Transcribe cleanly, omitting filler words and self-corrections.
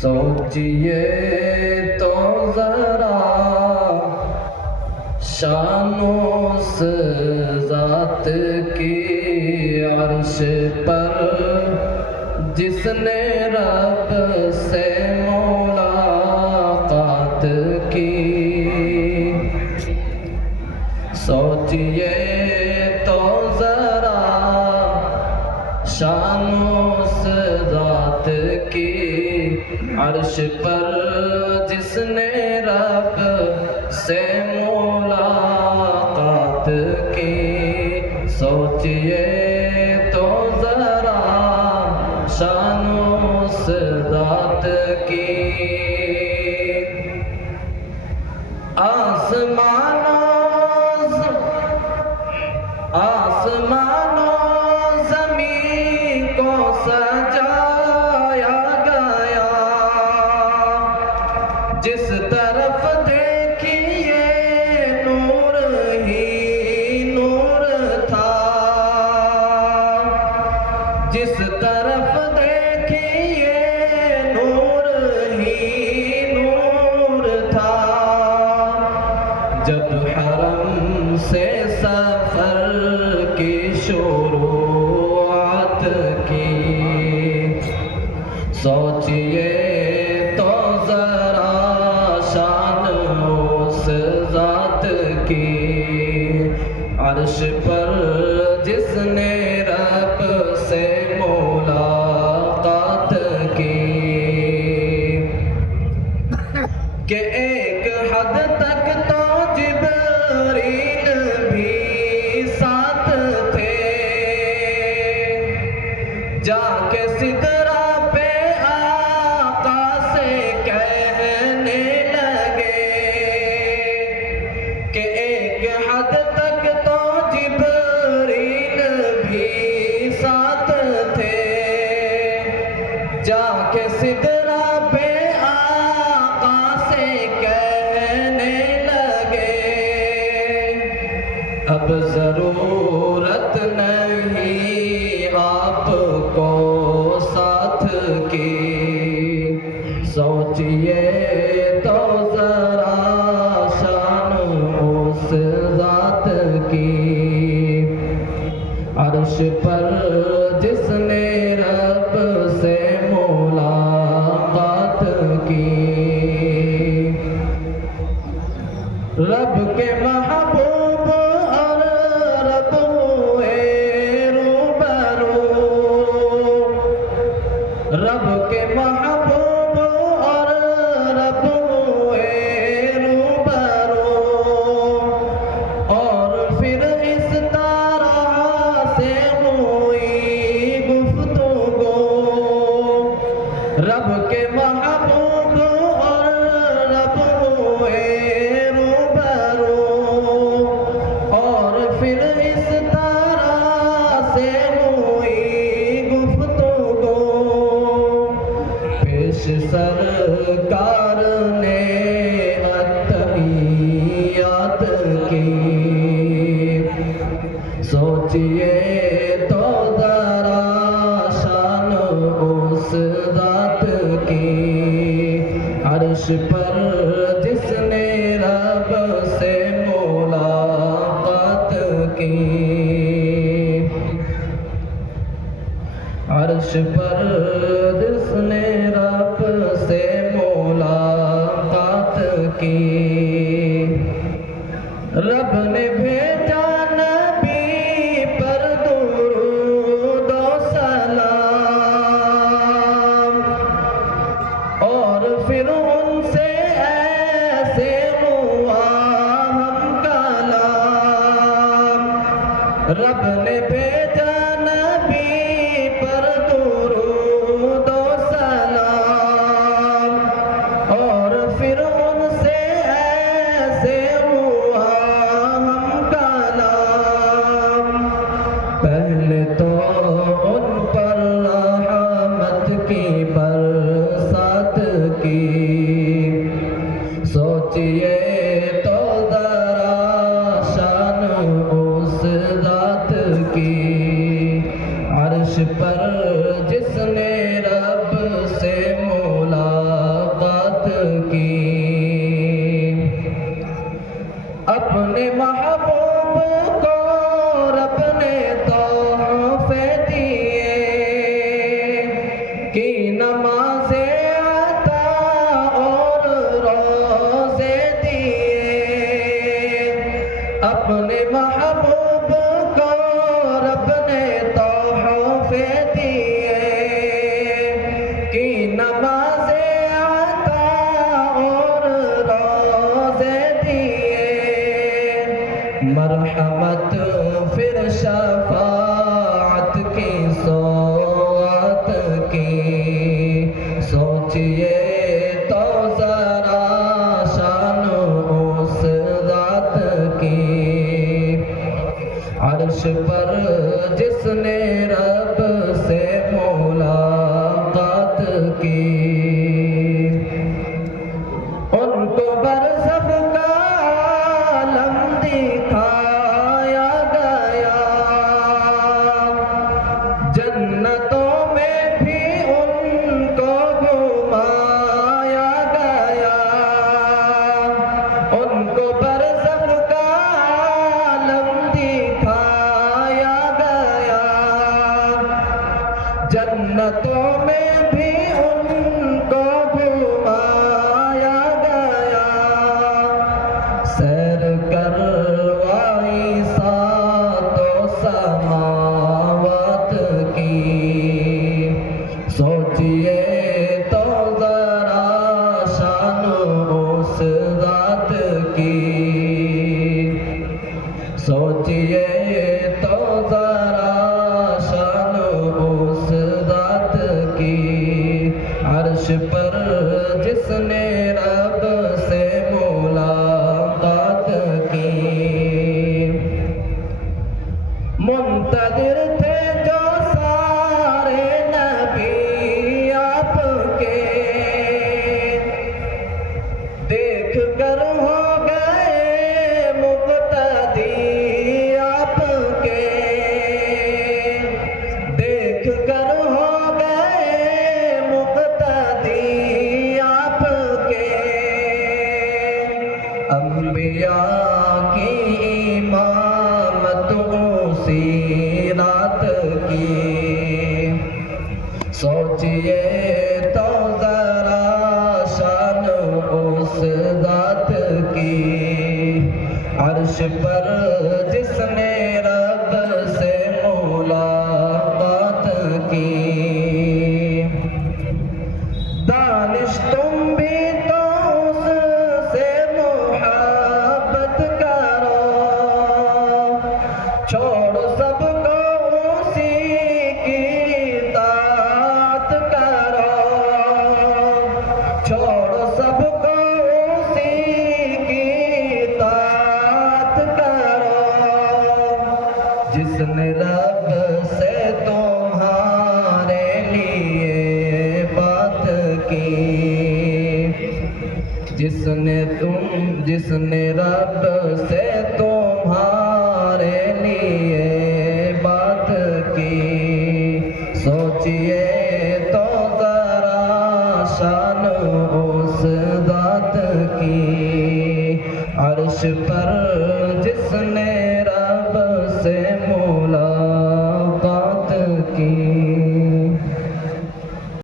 سوچئے تو ذرا شان اس ذات کی عرش پر جس نے رب سے ملاقات کی. سوچئے تو ذرا شان اس ذات کی عرش پر جس نے رب سے ملاقات کی. سوچئے تو ذرا شان اس ذات کی. آسمانوں زمین کو سجایا گیا، جس طرف دیکھیے نور ہی نور تھا، جس طرف دیکھیے نور ہی نور تھا. جب حرم سے سفر کی شروعات کی، سوچئے تو ذرا شان اس ذات کی عرش پر جس نے رب سے ملاقات کی. کہ ایک حد تک تو جبریل بھی ساتھ تھے، جا کے سدرہ پہ آقا سے کہنے لگے. کہ ایک حد تک تو جبریل بھی ساتھ تھے، جا کے سدرہ پہ آقا سے کہنے لگے. اب ضرورت نہیں آپ کو ساتھ کی. سوچئے تو ذرا شان اس ذات کی عرش پر جس نے رب سے ملاقات کی. رب کے محبوب اور رب ہوئے روبرو، رب کے محبوب اور رب ہوئے روبرو. اور پھر اس طرح سے ہوئی گفتگو. رب کے محبوب اور رب ہوئے روبرو، اور پھر اس طرح سے ہوئی گفتگو. پیش سرکار نے اتحیات کی. سوچئے تو ذرا شان اس ذات کی عرش پر جس نے رب سے ملاقات کی. عرش پر جس نے رب سے ملاقات کی. رب نے بھیجا نبی پر درود و سلام، اور پھر ان سے ایسے ہوا ہم کلام. رب نے بھیجا نبی پر درود و سلام، اور پھر ان سے ایسے ہوا ہم کلام. پہلے تو ان پر رحمت کی برسات کی. سوچئے تو ذرا شان اس ذات کی عرش پر جس نے رب سے ملاقات کی، اپنے محبوب کو رب نے تحفے دیے، کی نمازیں عطا اور روزے دیے، اپنے محبوب کو رب نے تحفے دیے، کی نمازیں عطا اور روزے دیے، مرحمت پھر شفاعت کی سوات کی، سوچئے تو ذرا شان اس ذات کی، عرش پر جس نے رب سے ملاقات کی، ان کو برزخ کا عالم دکھایا گیا، جنتوں میں بھی ان کو گھمایا گیا، ان کو برزخ کا عالم دکھایا گیا، جنتوں میں بھی ان کو گھمایا گیا، سیر کروائی ساتوں سماوات کی، سوچئے تو ذرا شان اس ذات کی، سوچئے تو ذرا شان اس ذات کی، عرش پر جس نے رب سے ملاقات کی، منتظر تھے جو سارے نبی آپ کے، دیکھ کر ہو گئے مقتدی آپ کے، دیکھ کر ہو گئے مقتدی آپ کے، انبیاء کی امامت اسی رات کی، سوچئے تو ذرا شان اس ذات کی، عرش پر جس نے رب سے ملاقات کی، دانش تم بھی تو اس سے محبت کرو، چھوڑ سب کو اسی کی اطاعت کرو، چھوڑ سب کو اسی کی اطاعت کرو، جس نے رب سے تمہارے لیے بات کی، جس نے رب سے تمہارے لیے بات کی، سوچئے تو ذرا شان اس ذات کی، عرش پر جس نے